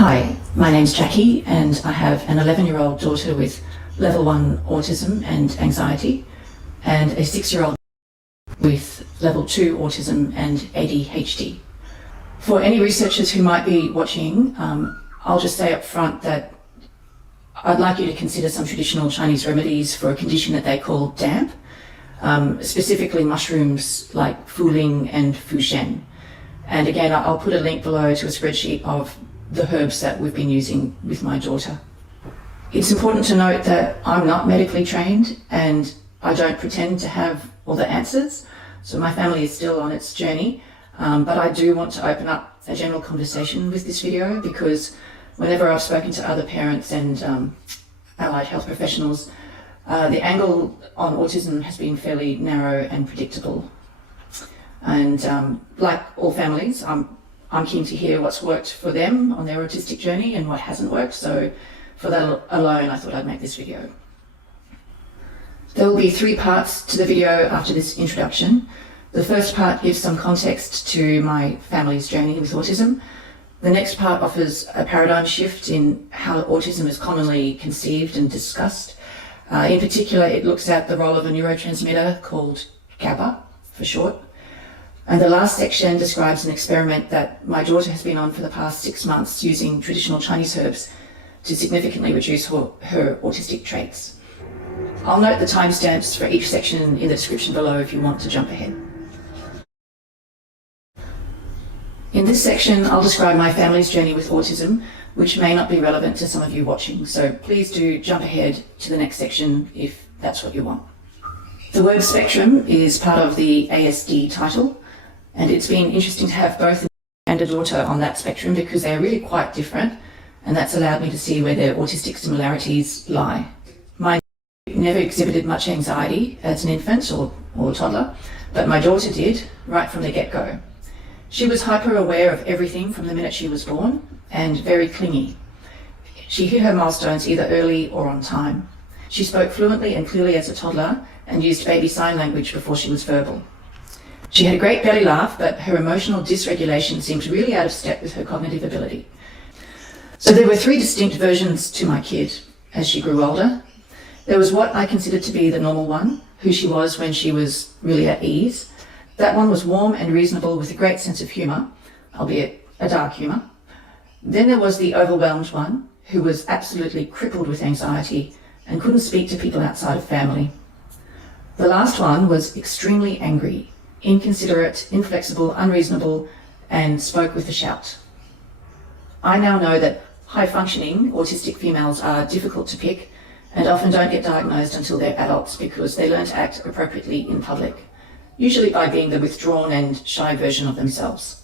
Hi, my name's Jackie and I have an 11-year-old daughter with level 1 autism and anxiety and a 6-year-old with level 2 autism and ADHD. For any researchers who might be watching, I'll just say up front that I'd like you to consider some traditional Chinese remedies for a condition that they call damp, specifically mushrooms like Fu Ling and Fu Shen. And again, I'll put a link below to a spreadsheet of the herbs that we've been using with my daughter. It's important to note that I'm not medically trained and I don't pretend to have all the answers, so my family is still on its journey, but I do want to open up a general conversation with this video because whenever I've spoken to other parents and allied health professionals, the angle on autism has been fairly narrow and predictable. And like all families, I'm keen to hear what's worked for them on their autistic journey and what hasn't worked, so for that alone I thought I'd make this video. There will be 3 parts to the video after this introduction. The first part gives some context to my family's journey with autism. The next part offers a paradigm shift in how autism is commonly conceived and discussed. In particular, it looks at the role of a neurotransmitter called GABA for short. And the last section describes an experiment that my daughter has been on for the past 6 months using traditional Chinese herbs to significantly reduce her autistic traits. I'll note the timestamps for each section in the description below if you want to jump ahead. In this section, I'll describe my family's journey with autism, which may not be relevant to some of you watching, so please do jump ahead to the next section if that's what you want. The word spectrum is part of the ASD title, and it's been interesting to have both and a daughter on that spectrum because they're really quite different, and that's allowed me to see where their autistic similarities lie. Mine never exhibited much anxiety as an infant or toddler, but my daughter did right from the get-go. She was hyper-aware of everything from the minute she was born and very clingy. She hit her milestones either early or on time. She spoke fluently and clearly as a toddler and used baby sign language before she was verbal. She had a great belly laugh, but her emotional dysregulation seemed really out of step with her cognitive ability. So there were 3 distinct versions to my kid as she grew older. There was what I considered to be the normal one, who she was when she was really at ease. That one was warm and reasonable with a great sense of humour, albeit a dark humour. Then there was the overwhelmed one, who was absolutely crippled with anxiety and couldn't speak to people outside of family. The last one was extremely angry, inconsiderate, inflexible, unreasonable, and spoke with a shout. I now know that high-functioning autistic females are difficult to pick and often don't get diagnosed until they're adults because they learn to act appropriately in public, usually by being the withdrawn and shy version of themselves.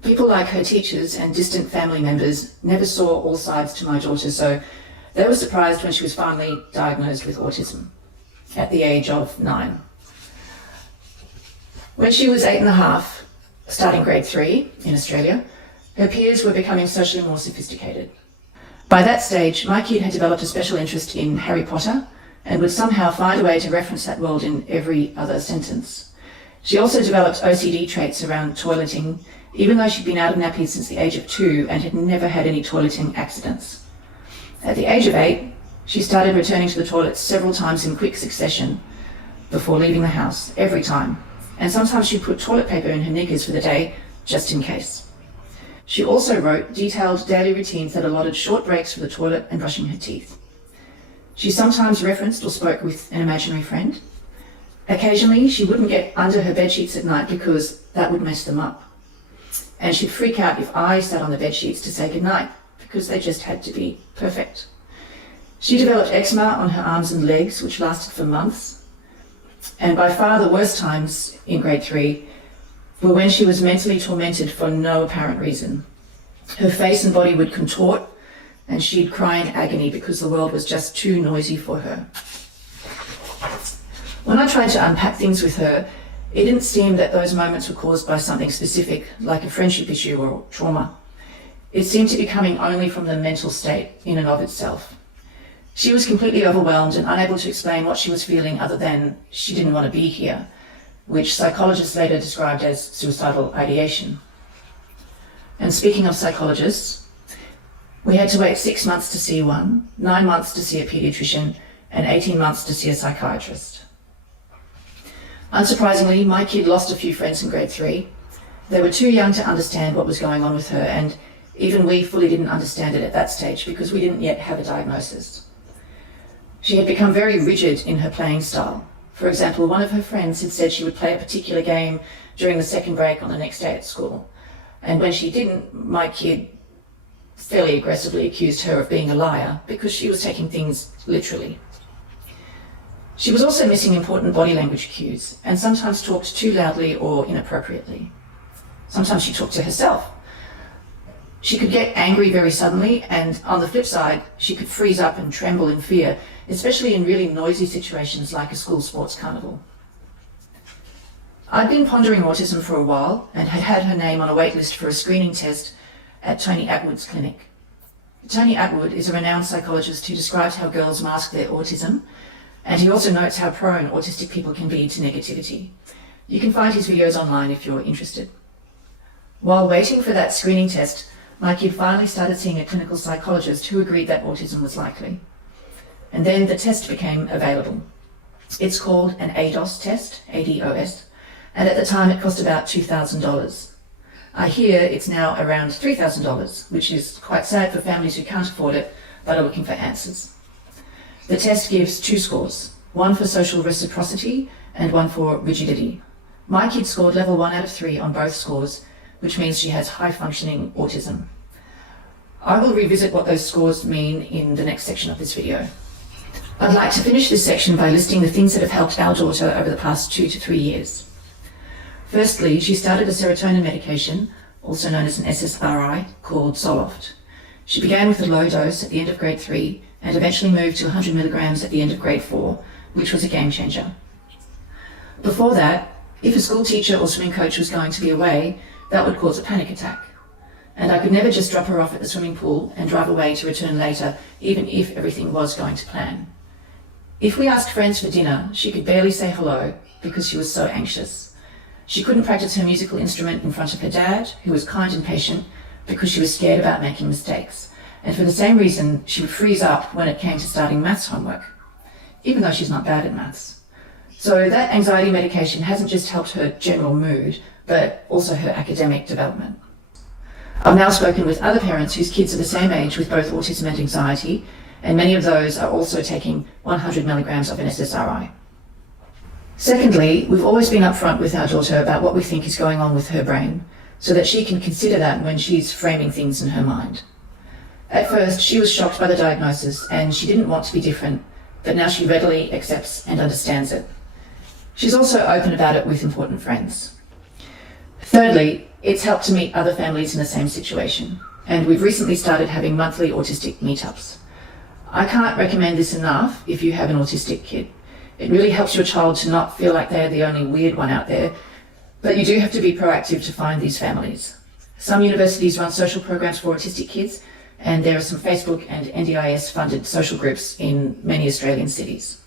People like her teachers and distant family members never saw all sides to my daughter, so they were surprised when she was finally diagnosed with autism at the age of 9. When she was 8.5, starting grade 3 in Australia, her peers were becoming socially more sophisticated. By that stage, my kid had developed a special interest in Harry Potter and would somehow find a way to reference that world in every other sentence. She also developed OCD traits around toileting, even though she'd been out of nappies since the age of 2 and had never had any toileting accidents. At the age of 8, she started returning to the toilet several times in quick succession before leaving the house, every time. And sometimes she'd put toilet paper in her knickers for the day, just in case. She also wrote detailed daily routines that allotted short breaks for the toilet and brushing her teeth. She sometimes referenced or spoke with an imaginary friend. Occasionally, she wouldn't get under her bedsheets at night because that would mess them up. And she'd freak out if I sat on the bedsheets to say goodnight because they just had to be perfect. She developed eczema on her arms and legs, which lasted for months. And by far the worst times in grade 3 were when she was mentally tormented for no apparent reason. Her face and body would contort, and she'd cry in agony because the world was just too noisy for her. When I tried to unpack things with her, it didn't seem that those moments were caused by something specific, like a friendship issue or trauma. It seemed to be coming only from the mental state in and of itself. She was completely overwhelmed and unable to explain what she was feeling other than she didn't want to be here, which psychologists later described as suicidal ideation. And speaking of psychologists, We had to wait 6 months to see one, 9 months to see a paediatrician, and 18 months to see a psychiatrist. Unsurprisingly, my kid lost a few friends in grade 3. They were too young to understand what was going on with her, and even we fully didn't understand it at that stage because we didn't yet have a diagnosis. She had become very rigid in her playing style. For example, one of her friends had said she would play a particular game during the second break on the next day at school. And when she didn't, my kid fairly aggressively accused her of being a liar because she was taking things literally. She was also missing important body language cues and sometimes talked too loudly or inappropriately. Sometimes she talked to herself. She could get angry very suddenly, and on the flip side, she could freeze up and tremble in fear, especially in really noisy situations like a school sports carnival. I'd been pondering autism for a while and had had her name on a waitlist for a screening test at Tony Attwood's clinic. Tony Attwood is a renowned psychologist who describes how girls mask their autism, and he also notes how prone autistic people can be to negativity. You can find his videos online if you're interested. While waiting for that screening test, my kid finally started seeing a clinical psychologist who agreed that autism was likely. And then the test became available. It's called an ADOS test, ADOS, and at the time it cost about $2,000. I hear it's now around $3,000, which is quite sad for families who can't afford it but are looking for answers. The test gives 2 scores, one for social reciprocity and one for rigidity. My kid scored level 1 out of 3 on both scores, which means she has high-functioning autism. I will revisit what those scores mean in the next section of this video. I'd like to finish this section by listing the things that have helped our daughter over the past 2 to 3 years. Firstly, she started a serotonin medication, also known as an SSRI, called Zoloft. She began with a low dose at the end of grade 3 and eventually moved to 100 milligrams at the end of grade 4, which was a game changer. Before that, if a school teacher or swimming coach was going to be away, that would cause a panic attack. And I could never just drop her off at the swimming pool and drive away to return later, even if everything was going to plan. If we asked friends for dinner, she could barely say hello because she was so anxious. She couldn't practice her musical instrument in front of her dad, who was kind and patient, because she was scared about making mistakes. And for the same reason, she would freeze up when it came to starting maths homework, even though she's not bad at maths. So that anxiety medication hasn't just helped her general mood, but also her academic development. I've now spoken with other parents whose kids are the same age with both autism and anxiety, and many of those are also taking 100 milligrams of an SSRI. Secondly, we've always been upfront with our daughter about what we think is going on with her brain, so that she can consider that when she's framing things in her mind. At first, she was shocked by the diagnosis and she didn't want to be different, but now she readily accepts and understands it. She's also open about it with important friends. Thirdly, it's helped to meet other families in the same situation, and we've recently started having monthly autistic meetups. I can't recommend this enough if you have an autistic kid. It really helps your child to not feel like they're the only weird one out there, but you do have to be proactive to find these families. Some universities run social programs for autistic kids, and there are some Facebook and NDIS-funded social groups in many Australian cities.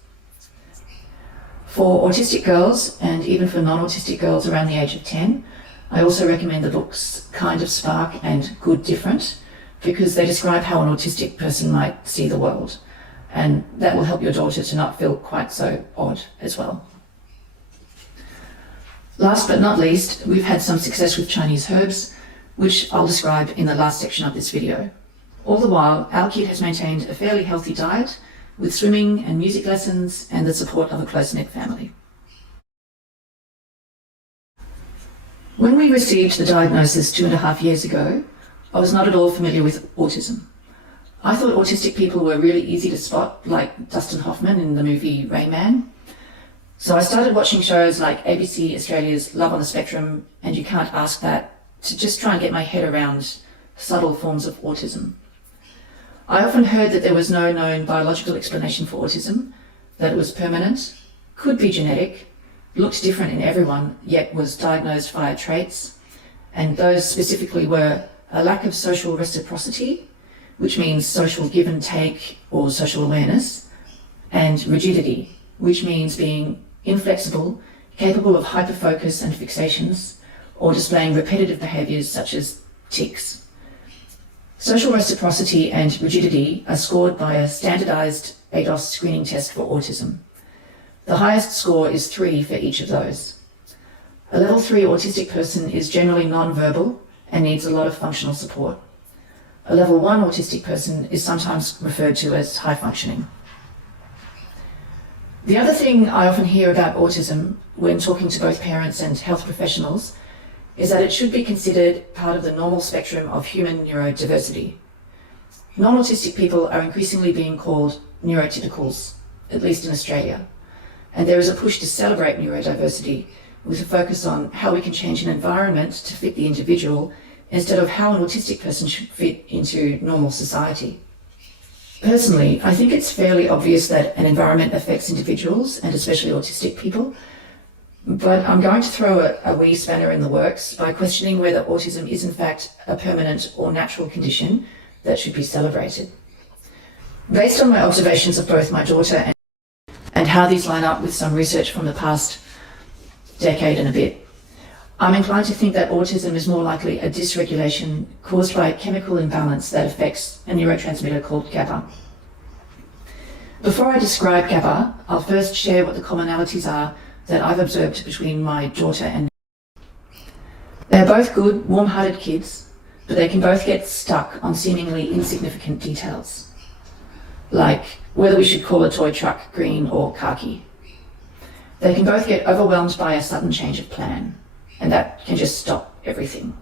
For autistic girls, and even for non-autistic girls around the age of 10, I also recommend the books Kind of Spark and Good Different, because they describe how an autistic person might see the world, and that will help your daughter to not feel quite so odd as well. Last but not least, we've had some success with Chinese herbs, which I'll describe in the last section of this video. All the while, our kid has maintained a fairly healthy diet, with swimming and music lessons and the support of a close-knit family. When we received the diagnosis 2.5 years ago, I was not at all familiar with autism. I thought autistic people were really easy to spot, like Dustin Hoffman in the movie Rain Man. So I started watching shows like ABC Australia's Love on the Spectrum and You Can't Ask That to just try and get my head around subtle forms of autism. I often heard that there was no known biological explanation for autism, that it was permanent, could be genetic, looked different in everyone, yet was diagnosed via traits, and those specifically were a lack of social reciprocity, which means social give and take or social awareness, and rigidity, which means being inflexible, capable of hyperfocus and fixations, or displaying repetitive behaviours such as tics. Social reciprocity and rigidity are scored by a standardized ADOS screening test for autism. The highest score is 3 for each of those. A level 3 autistic person is generally non-verbal and needs a lot of functional support. A level 1 autistic person is sometimes referred to as high functioning. The other thing I often hear about autism when talking to both parents and health professionals is that it should be considered part of the normal spectrum of human neurodiversity. Non-autistic people are increasingly being called neurotypicals, at least in Australia, and there is a push to celebrate neurodiversity with a focus on how we can change an environment to fit the individual instead of how an autistic person should fit into normal society. Personally, I think it's fairly obvious that an environment affects individuals, and especially autistic people, but I'm going to throw a wee spanner in the works by questioning whether autism is in fact a permanent or natural condition that should be celebrated. Based on my observations of both my daughter and how these line up with some research from the past decade and a bit, I'm inclined to think that autism is more likely a dysregulation caused by a chemical imbalance that affects a neurotransmitter called GABA. Before I describe GABA, I'll first share what the commonalities are that I've observed between my daughter and me. They're both good, warm-hearted kids, but they can both get stuck on seemingly insignificant details, like whether we should call a toy truck green or khaki. They can both get overwhelmed by a sudden change of plan, and that can just stop everything.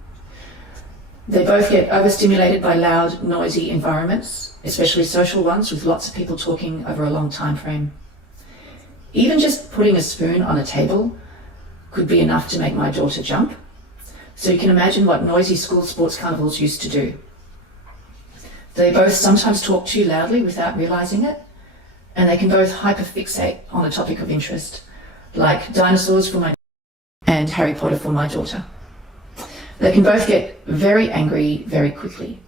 They both get overstimulated by loud, noisy environments, especially social ones with lots of people talking over a long time frame. Even just putting a spoon on a table could be enough to make my daughter jump, so you can imagine what noisy school sports carnivals used to do. They both sometimes talk too loudly without realizing it, and they can both hyperfixate on a topic of interest, like dinosaurs for my and Harry Potter for my daughter. They can both get very angry very quickly.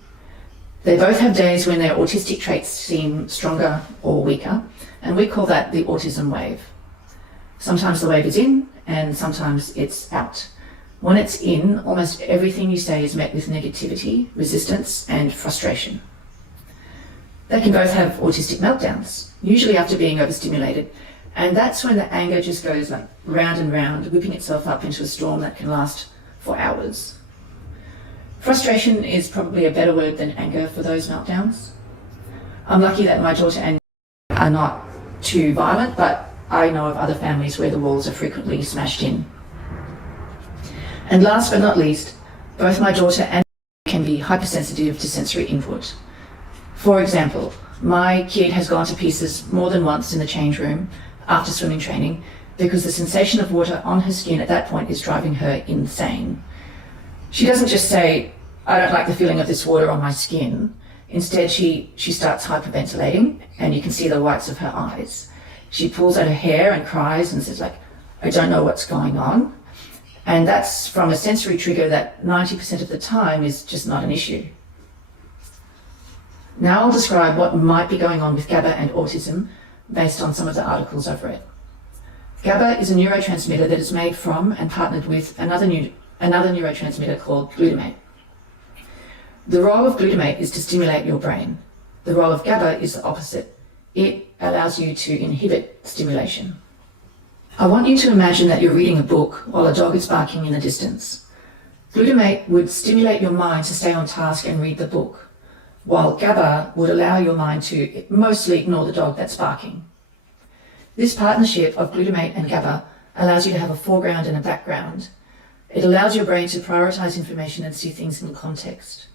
They both have days when their autistic traits seem stronger or weaker, and we call that the autism wave. Sometimes the wave is in, and sometimes it's out. When it's in, almost everything you say is met with negativity, resistance, and frustration. They can both have autistic meltdowns, usually after being overstimulated, and that's when the anger just goes like round and round, whipping itself up into a storm that can last for hours. Frustration is probably a better word than anger for those meltdowns. I'm lucky that my daughter and me are not too violent, but I know of other families where the walls are frequently smashed in. And last but not least, both my daughter and me can be hypersensitive to sensory input. For example, my kid has gone to pieces more than once in the change room after swimming training because the sensation of water on her skin at that point is driving her insane. She doesn't just say, "I don't like the feeling of this water on my skin." Instead, she starts hyperventilating, and you can see the whites of her eyes. She pulls at her hair and cries and says like, "I don't know what's going on." And that's from a sensory trigger that 90% of the time is just not an issue. Now I'll describe what might be going on with GABA and autism based on some of the articles I've read. GABA is a neurotransmitter that is made from and partnered with another neurotransmitter called glutamate. The role of glutamate is to stimulate your brain. The role of GABA is the opposite. It allows you to inhibit stimulation. I want you to imagine that you're reading a book while a dog is barking in the distance. Glutamate would stimulate your mind to stay on task and read the book, while GABA would allow your mind to mostly ignore the dog that's barking. This partnership of glutamate and GABA allows you to have a foreground and a background. It allows your brain to prioritize information and see things in context.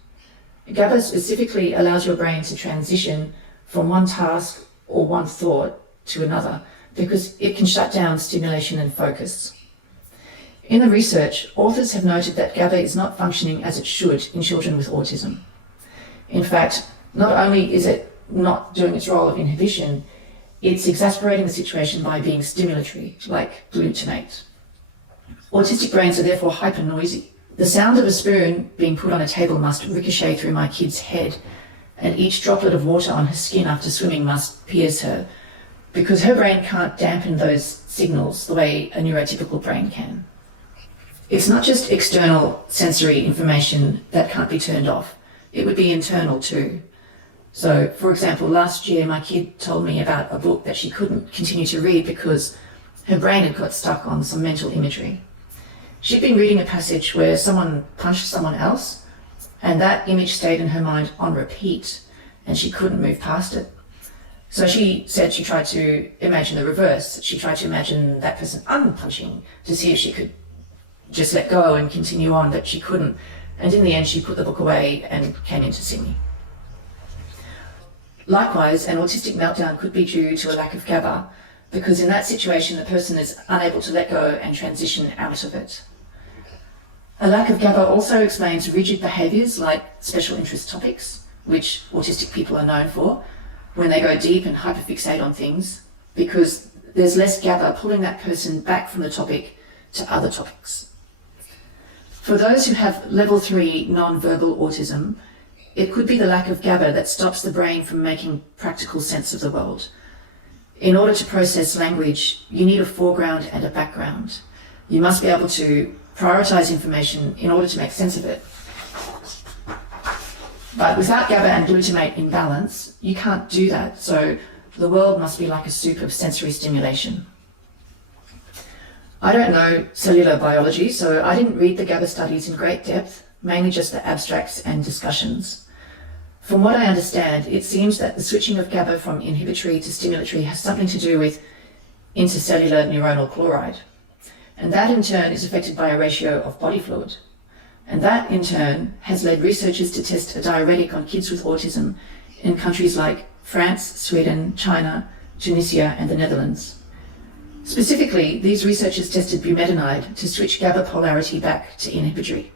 GABA specifically allows your brain to transition from one task or one thought to another because it can shut down stimulation and focus. In the research, authors have noted that GABA is not functioning as it should in children with autism. In fact, not only is it not doing its role of inhibition, it's exacerbating the situation by being stimulatory, like glutamate. Autistic brains are therefore hyper noisy. The sound of a spoon being put on a table must ricochet through my kid's head, and each droplet of water on her skin after swimming must pierce her, because her brain can't dampen those signals the way a neurotypical brain can. It's not just external sensory information that can't be turned off. it would be internal too. So, for example, last year my kid told me about a book that she couldn't continue to read because her brain had got stuck on some mental imagery. She'd been reading a passage where someone punched someone else, and that image stayed in her mind on repeat, and she couldn't move past it. So she said she tried to imagine the reverse. She tried to imagine that person unpunching to see if she could just let go and continue on, but she couldn't. And in the end, she put the book away and came in to see me. Likewise, an autistic meltdown could be due to a lack of GABA, because in that situation, the person is unable to let go and transition out of it. A lack of GABA also explains rigid behaviours like special interest topics, which autistic people are known for, when they go deep and hyperfixate on things, because there's less GABA pulling that person back from the topic to other topics. For those who have level 3 non-verbal autism, it could be the lack of GABA that stops the brain from making practical sense of the world. In order to process language, you need a foreground and a background. You must be able to prioritize information in order to make sense of it. But without GABA and glutamate in balance, you can't do that, so the world must be like a soup of sensory stimulation. I don't know cellular biology, so I didn't read the GABA studies in great depth, mainly just the abstracts and discussions. From what I understand, it seems that the switching of GABA from inhibitory to stimulatory has something to do with intercellular neuronal chloride. And that in turn is affected by a ratio of body fluid. And that, in turn, has led researchers to test a diuretic on kids with autism in countries like France, Sweden, China, Tunisia, and the Netherlands. Specifically, these researchers tested Bumetanide to switch GABA polarity back to inhibitory.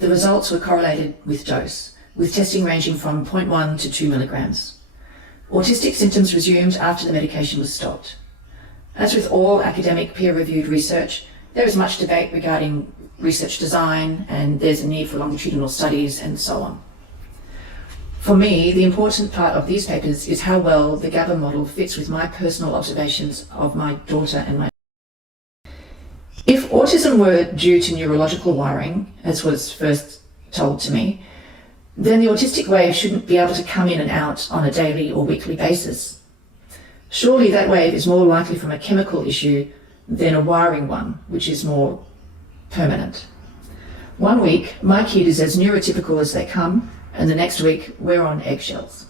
The results were correlated with dose, with testing ranging from 0.1 to 2 milligrams. Autistic symptoms resumed after the medication was stopped. As with all academic peer-reviewed research, there is much debate regarding research design, and there's a need for longitudinal studies and so on. For me, the important part of these papers is how well the GABA model fits with my personal observations of my daughter and my... If autism were due to neurological wiring, as was first told to me, then the autistic wave shouldn't be able to come in and out on a daily or weekly basis. Surely that wave is more likely from a chemical issue than a wiring one, which is more permanent. 1 week, my kid is as neurotypical as they come, and the next week, we're on eggshells.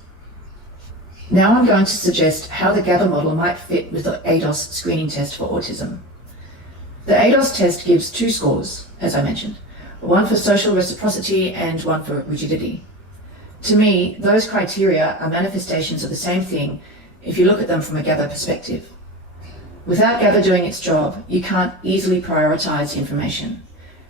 Now I'm going to suggest how the GABA model might fit with the ADOS screening test for autism. The ADOS test gives 2 scores, as I mentioned, one for social reciprocity and one for rigidity. To me, those criteria are manifestations of the same thing if you look at them from a GABA perspective. Without GABA doing its job, you can't easily prioritize information.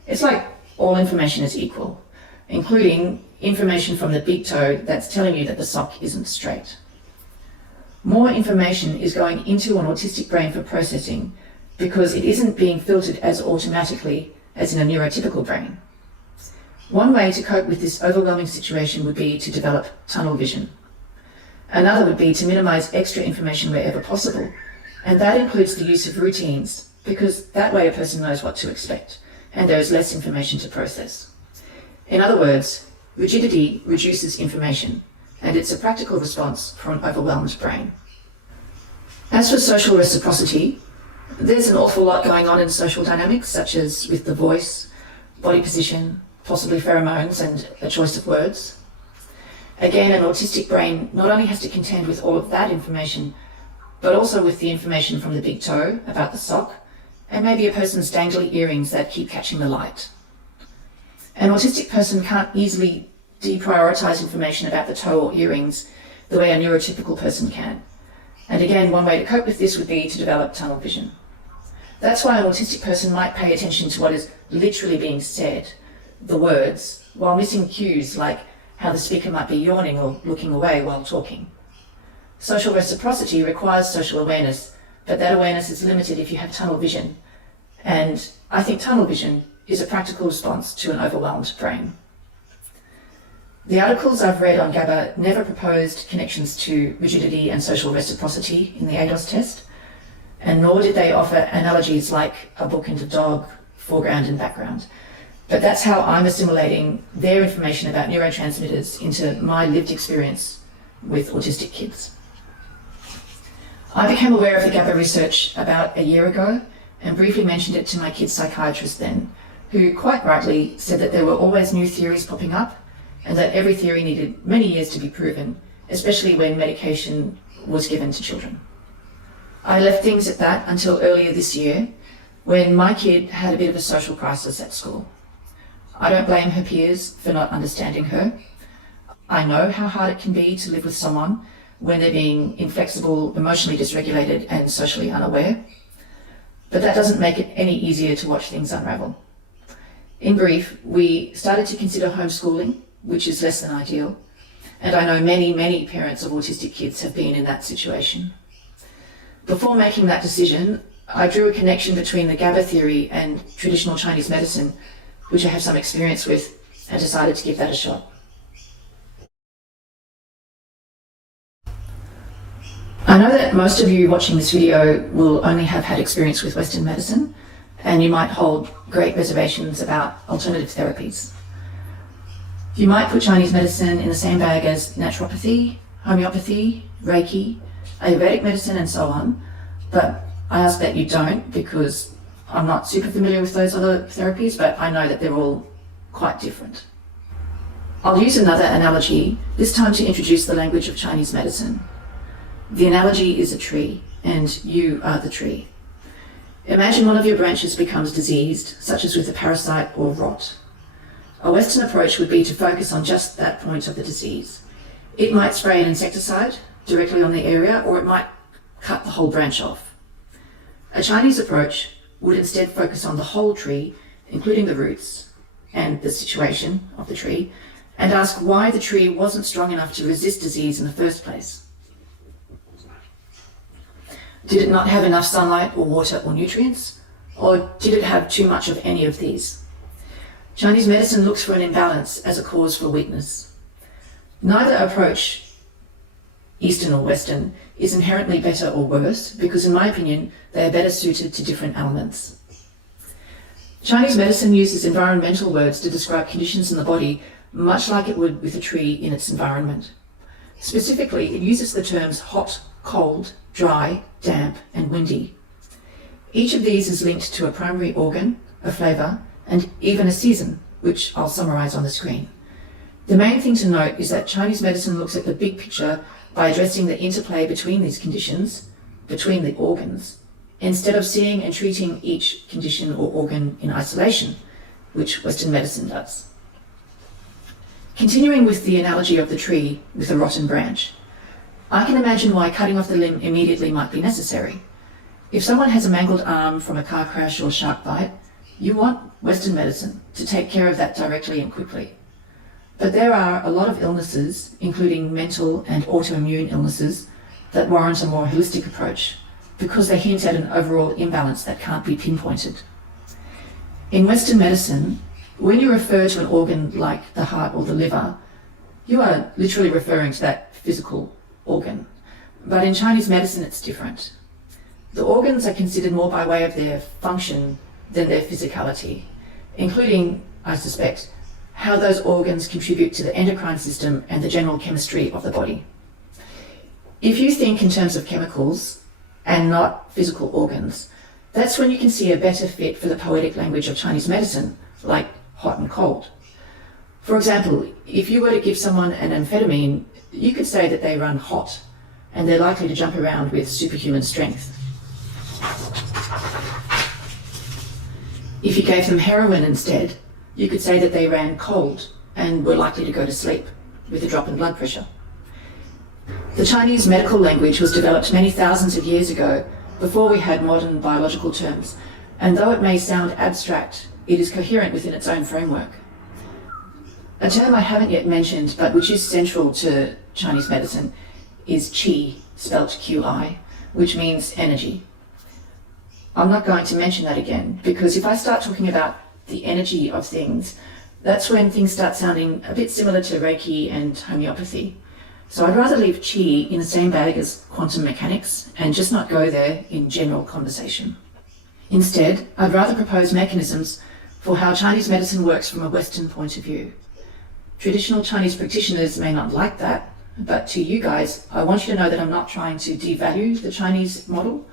It's like all information is equal, including information from the big toe that's telling you that the sock isn't straight. More information is going into an autistic brain for processing because it isn't being filtered as automatically as in a neurotypical brain. One way to cope with this overwhelming situation would be to develop tunnel vision. Another would be to minimize extra information wherever possible, and that includes the use of routines, because that way a person knows what to expect, and there is less information to process. In other words, rigidity reduces information, and it's a practical response for an overwhelmed brain. As for social reciprocity, there's an awful lot going on in social dynamics, such as with the voice, body position, possibly pheromones, and a choice of words. Again, an autistic brain not only has to contend with all of that information, but also with the information from the big toe about the sock, and maybe a person's dangly earrings that keep catching the light. An autistic person can't easily deprioritize information about the toe or earrings the way a neurotypical person can. And again, one way to cope with this would be to develop tunnel vision. That's why an autistic person might pay attention to what is literally being said, the words, while missing cues like how the speaker might be yawning or looking away while talking. Social reciprocity requires social awareness, but that awareness is limited if you have tunnel vision. And I think tunnel vision is a practical response to an overwhelmed brain. The articles I've read on GABA never proposed connections to rigidity and social reciprocity in the ADOS test, and nor did they offer analogies like a book and a dog, foreground and background. But that's how I'm assimilating their information about neurotransmitters into my lived experience with autistic kids. I became aware of the GABA research about a year ago and briefly mentioned it to my kid's psychiatrist then, who quite rightly said that there were always new theories popping up and that every theory needed many years to be proven, especially when medication was given to children. I left things at that until earlier this year, when my kid had a bit of a social crisis at school. I don't blame her peers for not understanding her. I know how hard it can be to live with someone when they're being inflexible, emotionally dysregulated, and socially unaware. But that doesn't make it any easier to watch things unravel. In brief, we started to consider homeschooling, which is less than ideal, and I know many parents of autistic kids have been in that situation. Before making that decision, I drew a connection between the GABA theory and traditional Chinese medicine, which I have some experience with, and decided to give that a shot. I know that most of you watching this video will only have had experience with Western medicine, and you might hold great reservations about alternative therapies. You might put Chinese medicine in the same bag as naturopathy, homeopathy, Reiki, Ayurvedic medicine, and so on, but I ask that you don't, because I'm not super familiar with those other therapies, but I know that they're all quite different. I'll use another analogy, this time to introduce the language of Chinese medicine. The analogy is a tree, and you are the tree. Imagine one of your branches becomes diseased, such as with a parasite or rot. A Western approach would be to focus on just that point of the disease. It might spray an insecticide directly on the area, or it might cut the whole branch off. A Chinese approach would instead focus on the whole tree, including the roots and the situation of the tree, and ask why the tree wasn't strong enough to resist disease in the first place. Did it not have enough sunlight or water or nutrients? Or did it have too much of any of these? Chinese medicine looks for an imbalance as a cause for weakness. Neither approach, Eastern or Western, is inherently better or worse, because in my opinion, they are better suited to different elements. Chinese medicine uses environmental words to describe conditions in the body, much like it would with a tree in its environment. Specifically, it uses the terms hot, cold, dry, damp, and windy. Each of these is linked to a primary organ, a flavour, and even a season, which I'll summarise on the screen. The main thing to note is that Chinese medicine looks at the big picture by addressing the interplay between these conditions, between the organs, instead of seeing and treating each condition or organ in isolation, which Western medicine does. Continuing with the analogy of the tree with a rotten branch, I can imagine why cutting off the limb immediately might be necessary. If someone has a mangled arm from a car crash or shark bite, you want Western medicine to take care of that directly and quickly. But there are a lot of illnesses, including mental and autoimmune illnesses, that warrant a more holistic approach, because they hint at an overall imbalance that can't be pinpointed. In Western medicine, when you refer to an organ like the heart or the liver, you are literally referring to that physical organ. But in Chinese medicine, it's different. The organs are considered more by way of their function than their physicality, including, I suspect, how those organs contribute to the endocrine system and the general chemistry of the body. If you think in terms of chemicals and not physical organs, that's when you can see a better fit for the poetic language of Chinese medicine, like hot and cold. For example, if you were to give someone an amphetamine, you could say that they run hot, and they're likely to jump around with superhuman strength. If you gave them heroin instead, you could say that they ran cold and were likely to go to sleep with a drop in blood pressure. The Chinese medical language was developed many thousands of years ago, before we had modern biological terms, and though it may sound abstract, it is coherent within its own framework. A term I haven't yet mentioned, but which is central to Chinese medicine, is qi, spelt Qi, which means energy. I'm not going to mention that again, because if I start talking about the energy of things, that's when things start sounding a bit similar to Reiki and homeopathy. So I'd rather leave qi in the same bag as quantum mechanics and just not go there in general conversation. Instead, I'd rather propose mechanisms for how Chinese medicine works from a Western point of view. Traditional Chinese practitioners may not like that, but to you guys, I want you to know that I'm not trying to devalue the Chinese model.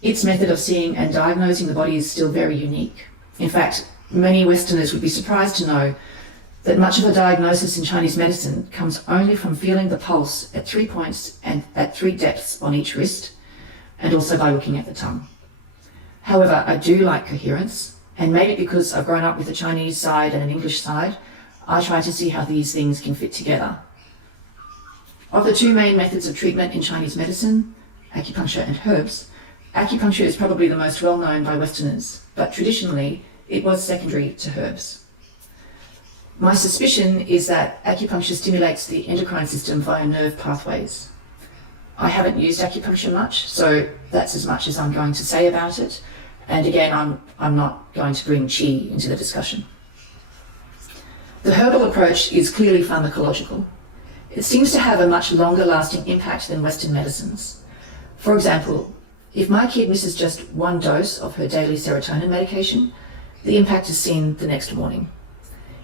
Its method of seeing and diagnosing the body is still very unique. In fact, many Westerners would be surprised to know that much of a diagnosis in Chinese medicine comes only from feeling the pulse at 3 points and at 3 depths on each wrist, and also by looking at the tongue. However, I do like coherence, and maybe because I've grown up with a Chinese side and an English side, I try to see how these things can fit together. Of the 2 main methods of treatment in Chinese medicine, acupuncture and herbs, acupuncture is probably the most well known by Westerners, but traditionally it was secondary to herbs. My suspicion is that acupuncture stimulates the endocrine system via nerve pathways. I haven't used acupuncture much, so that's as much as I'm going to say about it. And again, I'm not going to bring qi into the discussion. The herbal approach is clearly pharmacological. It seems to have a much longer lasting impact than Western medicines. For example, if my kid misses just 1 dose of her daily serotonin medication, the impact is seen the next morning.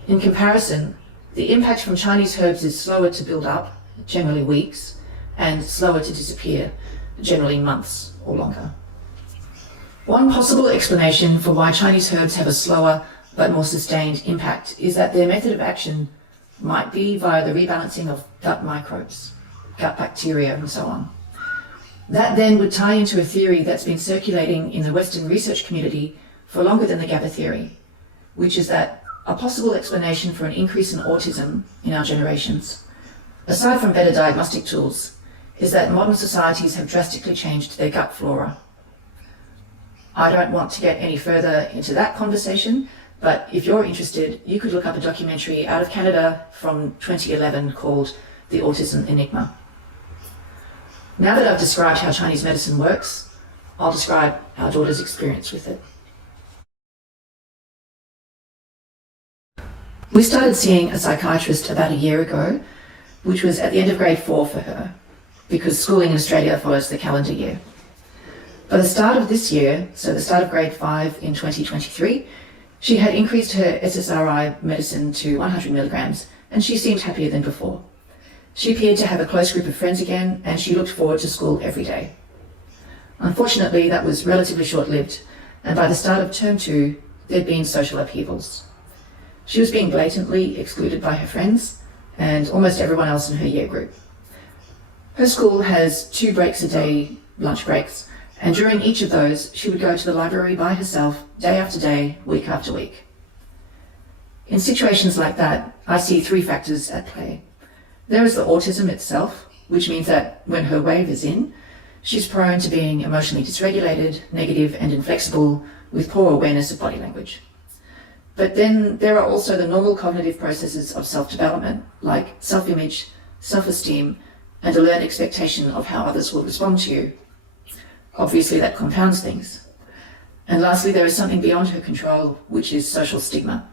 In comparison, the impact from Chinese herbs is slower to build up, generally weeks, and slower to disappear, generally months or longer. One possible explanation for why Chinese herbs have a slower but more sustained impact is that their method of action might be via the rebalancing of gut microbes, gut bacteria, and so on. That then would tie into a theory that's been circulating in the Western research community for longer than the GABA theory, which is that a possible explanation for an increase in autism in our generations, aside from better diagnostic tools, is that modern societies have drastically changed their gut flora. I don't want to get any further into that conversation, but if you're interested, you could look up a documentary out of Canada from 2011 called The Autism Enigma. Now that I've described how Chinese medicine works, I'll describe our daughter's experience with it. We started seeing a psychiatrist about a year ago, which was at the end of grade 4 for her, because schooling in Australia follows the calendar year. By the start of this year, so the start of grade 5 in 2023, she had increased her SSRI medicine to 100 milligrams, and she seemed happier than before. She appeared to have a close group of friends again, and she looked forward to school every day. Unfortunately, that was relatively short-lived, and by the start of term 2, there'd been social upheavals. She was being blatantly excluded by her friends and almost everyone else in her year group. Her school has 2 breaks a day, lunch breaks, and during each of those, she would go to the library by herself, day after day, week after week. In situations like that, I see 3 factors at play. There is the autism itself, which means that when her wave is in, she's prone to being emotionally dysregulated, negative and inflexible, with poor awareness of body language. But then there are also the normal cognitive processes of self-development, like self-image, self-esteem, and a learned expectation of how others will respond to you. Obviously, that compounds things. And lastly, there is something beyond her control, which is social stigma.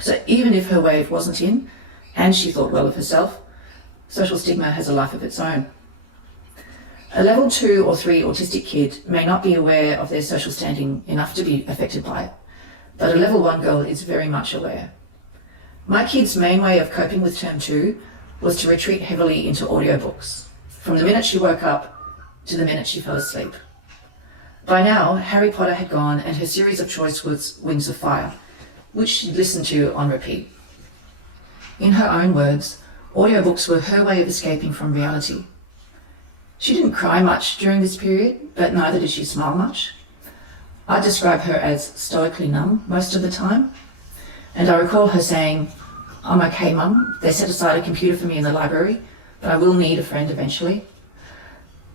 So even if her wave wasn't in, and she thought well of herself, social stigma has a life of its own. A level 2 or 3 autistic kid may not be aware of their social standing enough to be affected by it, but a level 1 girl is very much aware. My kid's main way of coping with term 2 was to retreat heavily into audiobooks, from the minute she woke up to the minute she fell asleep. By now, Harry Potter had gone and her series of choice was Wings of Fire, which she'd listened to on repeat. In her own words, audiobooks were her way of escaping from reality. She didn't cry much during this period, but neither did she smile much. I describe her as stoically numb most of the time, and I recall her saying, "I'm okay, Mum. They set aside a computer for me in the library, but I will need a friend eventually."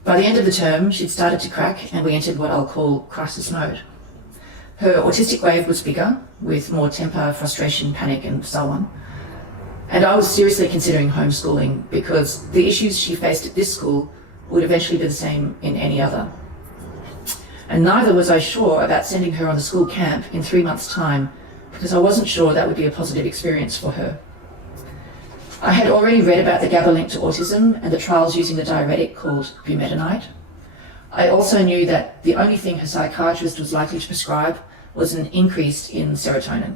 By the end of the term, she'd started to crack, and we entered what I'll call crisis mode. Her autistic wave was bigger, with more temper, frustration, panic, and so on. And I was seriously considering homeschooling because the issues she faced at this school would eventually be the same in any other. And neither was I sure about sending her on the school camp in 3 months' time because I wasn't sure that would be a positive experience for her. I had already read about the GABA link to autism and the trials using the diuretic called Bumetanide. I also knew that the only thing her psychiatrist was likely to prescribe was an increase in serotonin.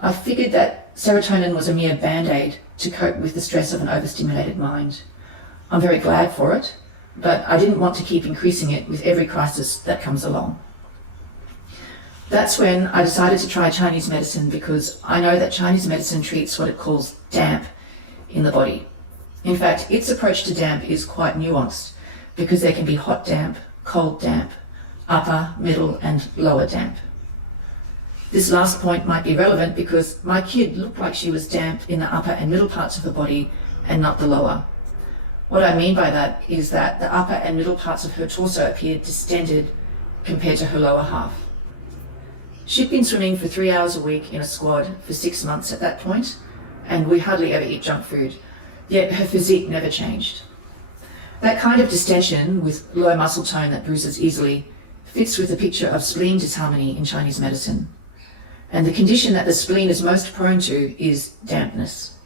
I figured that serotonin was a mere band-aid to cope with the stress of an overstimulated mind. I'm very glad for it, but I didn't want to keep increasing it with every crisis that comes along. That's when I decided to try Chinese medicine, because I know that Chinese medicine treats what it calls damp in the body. In fact, its approach to damp is quite nuanced, because there can be hot damp, cold damp, upper, middle, and lower damp. This last point might be relevant because my kid looked like she was damp in the upper and middle parts of her body and not the lower. What I mean by that is that the upper and middle parts of her torso appeared distended compared to her lower half. She'd been swimming for 3 hours a week in a squad for 6 months at that point, and we hardly ever eat junk food, yet her physique never changed. That kind of distension with low muscle tone that bruises easily fits with the picture of spleen disharmony in Chinese medicine. And the condition that the spleen is most prone to is dampness.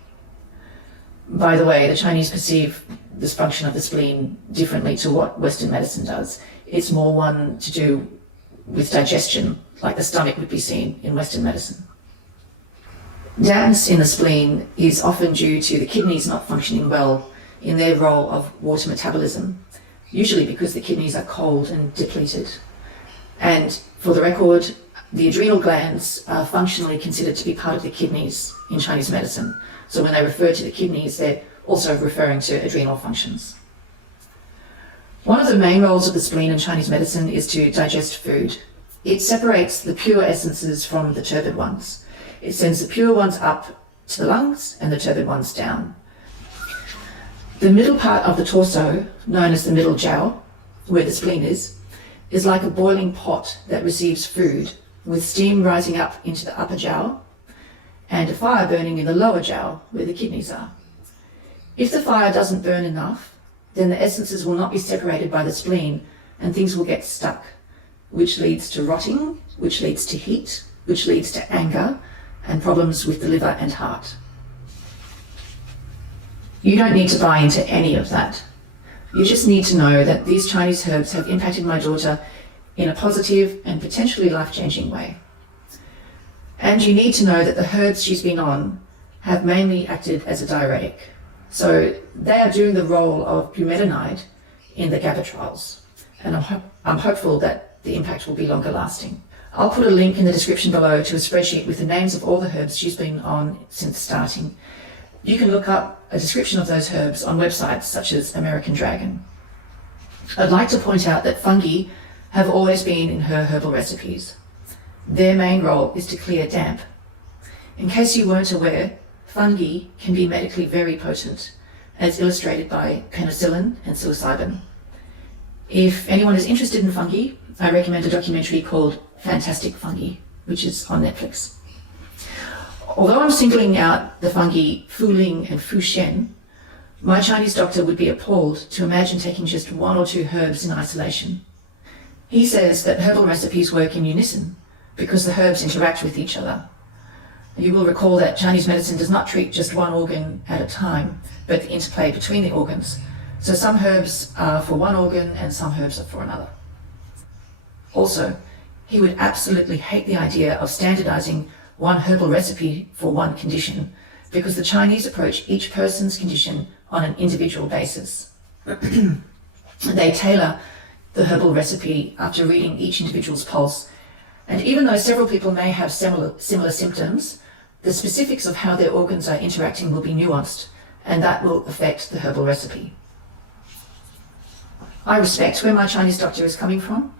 By the way, the Chinese perceive this function of the spleen differently to what Western medicine does. It's more one to do with digestion, like the stomach would be seen in Western medicine. Dampness in the spleen is often due to the kidneys not functioning well in their role of water metabolism, usually because the kidneys are cold and depleted. And for the record, the adrenal glands are functionally considered to be part of the kidneys in Chinese medicine. So when they refer to the kidneys, they're also referring to adrenal functions. One of the main roles of the spleen in Chinese medicine is to digest food. It separates the pure essences from the turbid ones. It sends the pure ones up to the lungs and the turbid ones down. The middle part of the torso, known as the middle jiao, where the spleen is like a boiling pot that receives food, with steam rising up into the upper jiao and a fire burning in the lower jiao where the kidneys are. If the fire doesn't burn enough, then the essences will not be separated by the spleen and things will get stuck, which leads to rotting, which leads to heat, which leads to anger and problems with the liver and heart. You don't need to buy into any of that. You just need to know that these Chinese herbs have impacted my daughter in a positive and potentially life-changing way. And you need to know that the herbs she's been on have mainly acted as a diuretic. So they are doing the role of Bumetanide in the GABA trials. And I'm hopeful that the impact will be longer lasting. I'll put a link in the description below to a spreadsheet with the names of all the herbs she's been on since starting. You can look up a description of those herbs on websites such as American Dragon. I'd like to point out that fungi have always been in her herbal recipes. Their main role is to clear damp. In case you weren't aware, fungi can be medically very potent, as illustrated by penicillin and psilocybin. If anyone is interested in fungi, I recommend a documentary called Fantastic Fungi, which is on Netflix. Although I'm singling out the fungi Fu Ling and Fu Shen, my Chinese doctor would be appalled to imagine taking just 1 or 2 herbs in isolation. He says that herbal recipes work in unison because the herbs interact with each other. You will recall that Chinese medicine does not treat just one organ at a time, but the interplay between the organs. So some herbs are for one organ and some herbs are for another. Also, he would absolutely hate the idea of standardizing one herbal recipe for one condition, because the Chinese approach each person's condition on an individual basis. They tailor the herbal recipe after reading each individual's pulse, and even though several people may have similar symptoms, the specifics of how their organs are interacting will be nuanced, and that will affect the herbal recipe. I respect where my Chinese doctor is coming from,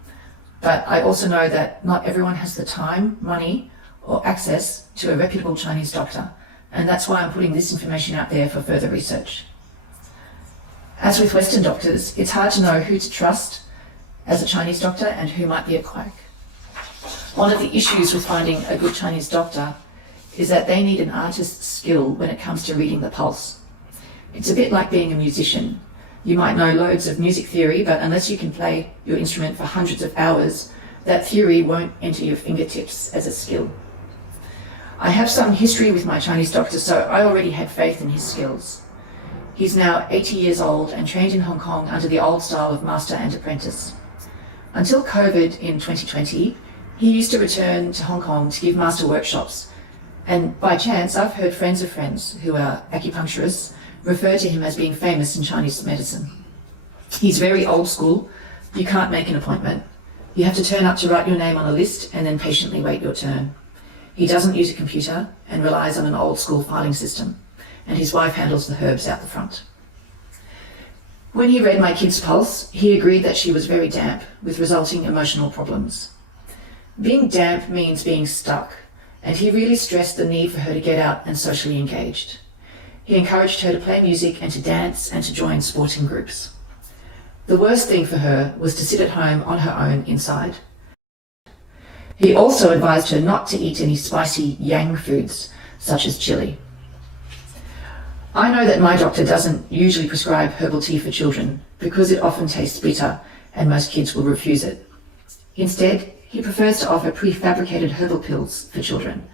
but I also know that not everyone has the time, money, or access to a reputable Chinese doctor, and that's why I'm putting this information out there for further research. As with Western doctors, it's hard to know who to trust as a Chinese doctor and who might be a quack. One of the issues with finding a good Chinese doctor is that they need an artist's skill when it comes to reading the pulse. It's a bit like being a musician. You might know loads of music theory, but unless you can play your instrument for hundreds of hours, that theory won't enter your fingertips as a skill. I have some history with my Chinese doctor, so I already had faith in his skills. He's now 80 years old and trained in Hong Kong under the old style of master and apprentice. Until COVID in 2020, He used to return to Hong Kong to give master workshops, and by chance I've heard friends of friends who are acupuncturists refer to him as being famous in Chinese medicine. He's very old school. You can't make an appointment. You have to turn up to write your name on a list and then patiently wait your turn. He doesn't use a computer and relies on an old school filing system, and his wife handles the herbs out the front. When he read my kid's pulse, he agreed that she was very damp, with resulting emotional problems. Being damp means being stuck, and he really stressed the need for her to get out and socially engaged. He encouraged her to play music and to dance and to join sporting groups. The worst thing for her was to sit at home on her own inside. He also advised her not to eat any spicy yang foods, such as chili. I know that my doctor doesn't usually prescribe herbal tea for children because it often tastes bitter and most kids will refuse it. Instead, he prefers to offer prefabricated herbal pills for children,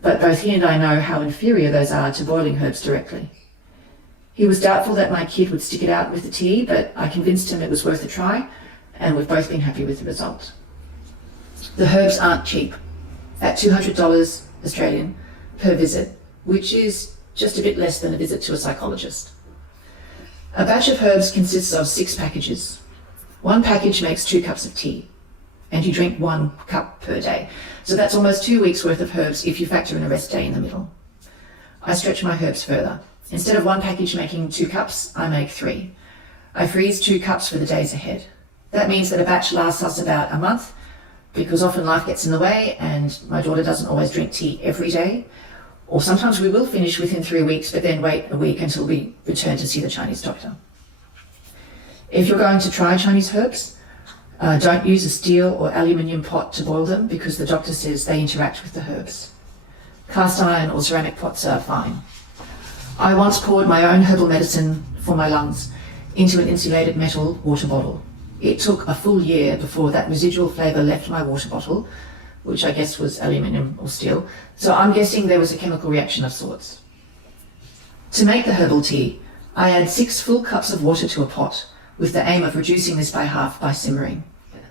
but both he and I know how inferior those are to boiling herbs directly. He was doubtful that my kid would stick it out with the tea, but I convinced him it was worth a try, and we've both been happy with the result. The herbs aren't cheap, at $200 Australian per visit, which is just a bit less than a visit to a psychologist. A batch of herbs consists of 6 packages. One package makes 2 cups of tea, and you drink 1 cup per day. So that's almost 2 weeks worth of herbs if you factor in a rest day in the middle. I stretch my herbs further. Instead of one package making 2 cups, I make 3. I freeze 2 cups for the days ahead. That means that a batch lasts us about a month, because often life gets in the way and my daughter doesn't always drink tea every day. Or sometimes we will finish within 3 weeks, but then wait a week until we return to see the Chinese doctor. If you're going to try Chinese herbs, don't use a steel or aluminium pot to boil them because the doctor says they interact with the herbs. Cast iron or ceramic pots are fine. I once poured my own herbal medicine for my lungs into an insulated metal water bottle. It took a full year before that residual flavour left my water bottle, which I guess was aluminium or steel, so I'm guessing there was a chemical reaction of sorts. To make the herbal tea, I add 6 full cups of water to a pot, with the aim of reducing this by half by simmering.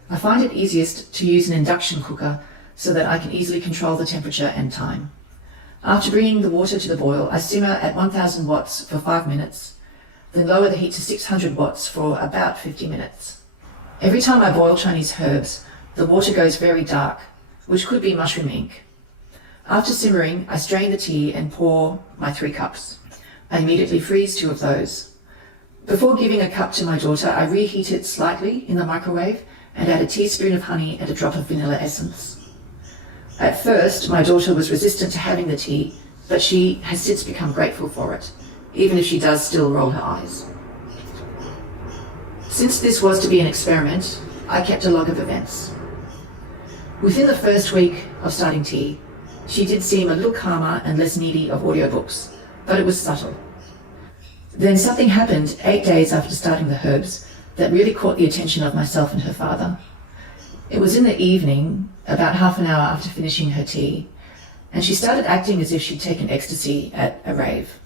I find it easiest to use an induction cooker so that I can easily control the temperature and time. After bringing the water to the boil, I simmer at 1000 watts for 5 minutes, then lower the heat to 600 watts for about 50 minutes. Every time I boil Chinese herbs, the water goes very dark, which could be mushroom ink. After simmering, I strain the tea and pour my 3 cups. I immediately freeze 2 of those. Before giving a cup to my daughter, I reheat it slightly in the microwave and add a teaspoon of honey and a drop of vanilla essence. At first, my daughter was resistant to having the tea, but she has since become grateful for it, even if she does still roll her eyes. Since this was to be an experiment, I kept a log of events. Within the first week of starting tea, she did seem a little calmer and less needy of audiobooks, but it was subtle. Then something happened 8 days after starting the herbs that really caught the attention of myself and her father. It was in the evening, about half an hour after finishing her tea, and she started acting as if she'd taken ecstasy at a rave.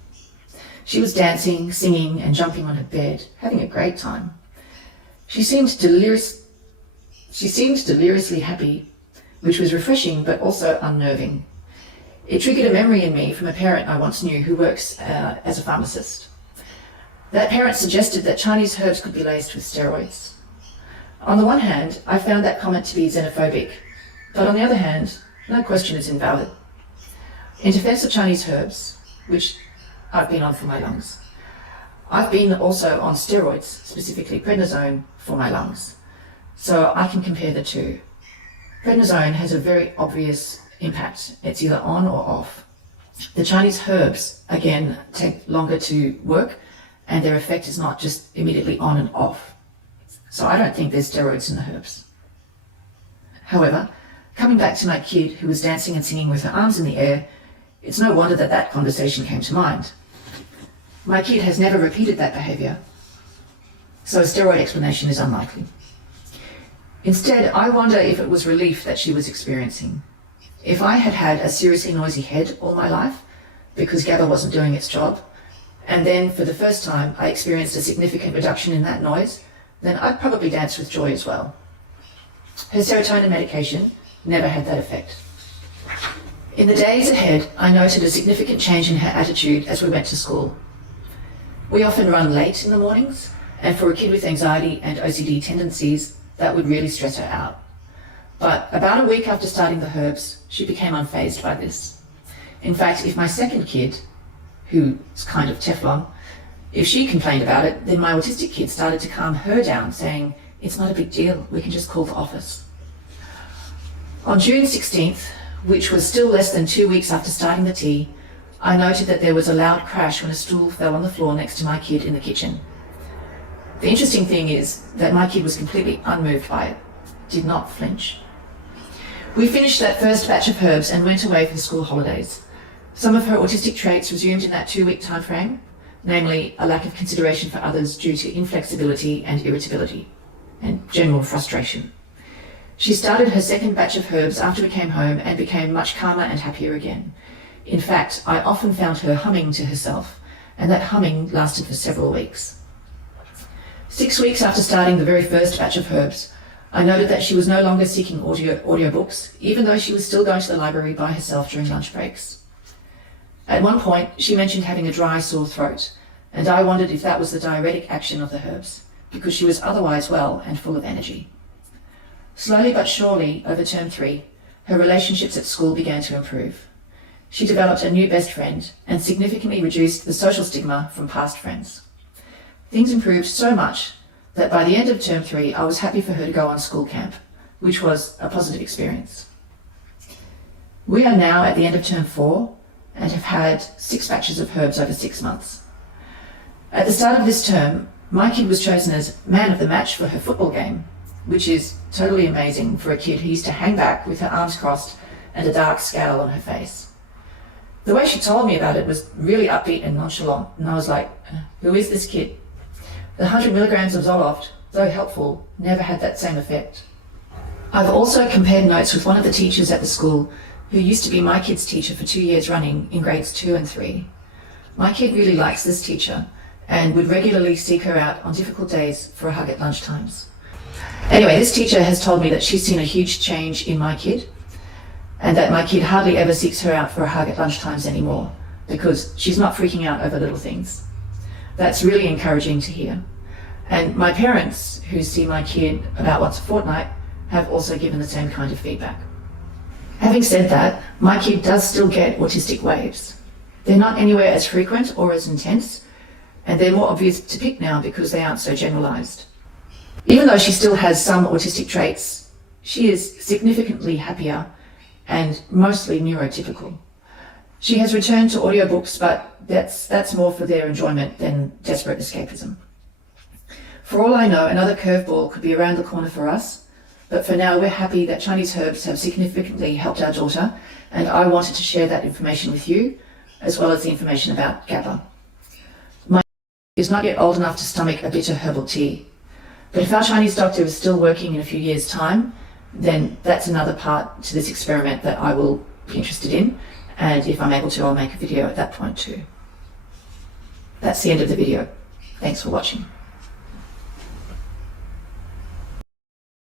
She was dancing, singing, and jumping on her bed, having a great time. She seemed deliriously happy, which was refreshing but also unnerving. It triggered a memory in me from a parent I once knew who works as a pharmacist. That parent suggested that Chinese herbs could be laced with steroids. On the one hand, I found that comment to be xenophobic, but on the other hand, no question is invalid. In defense of Chinese herbs, which I've been on for my lungs, I've been also on steroids, specifically prednisone, for my lungs, so I can compare the two. Prednisone has a very obvious impact. It's either on or off. The Chinese herbs, again, take longer to work, and their effect is not just immediately on and off. So I don't think there's steroids in the herbs. However, coming back to my kid who was dancing and singing with her arms in the air, it's no wonder that that conversation came to mind. My kid has never repeated that behaviour, so a steroid explanation is unlikely. Instead, I wonder if it was relief that she was experiencing. If I had had a seriously noisy head all my life, because GABA wasn't doing its job, and then for the first time I experienced a significant reduction in that noise, then I'd probably dance with joy as well. Her serotonin medication, never had that effect. In the days ahead, I noted a significant change in her attitude as we went to school. We often run late in the mornings, and for a kid with anxiety and OCD tendencies, that would really stress her out. But about a week after starting the herbs, she became unfazed by this. In fact, if my second kid, who's kind of Teflon, if she complained about it, then my autistic kid started to calm her down, saying, "It's not a big deal, we can just call the office." On June 16th, which was still less than 2 weeks after starting the tea, I noted that there was a loud crash when a stool fell on the floor next to my kid in the kitchen. The interesting thing is that my kid was completely unmoved by it, did not flinch. We finished that first batch of herbs and went away for the school holidays. Some of her autistic traits resumed in that 2-week time frame, namely a lack of consideration for others due to inflexibility and irritability, and general frustration. She started her second batch of herbs after we came home and became much calmer and happier again. In fact, I often found her humming to herself, and that humming lasted for several weeks. 6 weeks after starting the very first batch of herbs, I noted that she was no longer seeking audiobooks, even though she was still going to the library by herself during lunch breaks. At one point, she mentioned having a dry, sore throat, and I wondered if that was the diuretic action of the herbs, because she was otherwise well and full of energy. Slowly but surely, over term 3, her relationships at school began to improve. She developed a new best friend and significantly reduced the social stigma from past friends. Things improved so much that by the end of term 3, I was happy for her to go on school camp, which was a positive experience. We are now at the end of term 4 and have had 6 batches of herbs over 6 months. At the start of this term, my kid was chosen as man of the match for her football game, which is totally amazing for a kid who used to hang back with her arms crossed and a dark scowl on her face. The way she told me about it was really upbeat and nonchalant, and I was like, who is this kid? The 100 milligrams of Zoloft, though helpful, never had that same effect. I've also compared notes with one of the teachers at the school who used to be my kid's teacher for 2 years running in grades 2 and 3. My kid really likes this teacher and would regularly seek her out on difficult days for a hug at lunchtimes. Anyway, this teacher has told me that she's seen a huge change in my kid and that my kid hardly ever seeks her out for a hug at lunchtimes anymore because she's not freaking out over little things. That's really encouraging to hear. And my parents, who see my kid about once a fortnight, have also given the same kind of feedback. Having said that, my kid does still get autistic waves. They're not anywhere as frequent or as intense, and they're more obvious to pick now because they aren't so generalized. Even though she still has some autistic traits, she is significantly happier and mostly neurotypical. She has returned to audiobooks, but that's more for their enjoyment than desperate escapism. For all I know, another curveball could be around the corner for us, but for now we're happy that Chinese herbs have significantly helped our daughter, and I wanted to share that information with you, as well as the information about GABA. My is not yet old enough to stomach a bitter herbal tea, but if our Chinese doctor is still working in a few years' time, then that's another part to this experiment that I will be interested in, and if I'm able to, I'll make a video at that point too. That's the end of the video. Thanks for watching.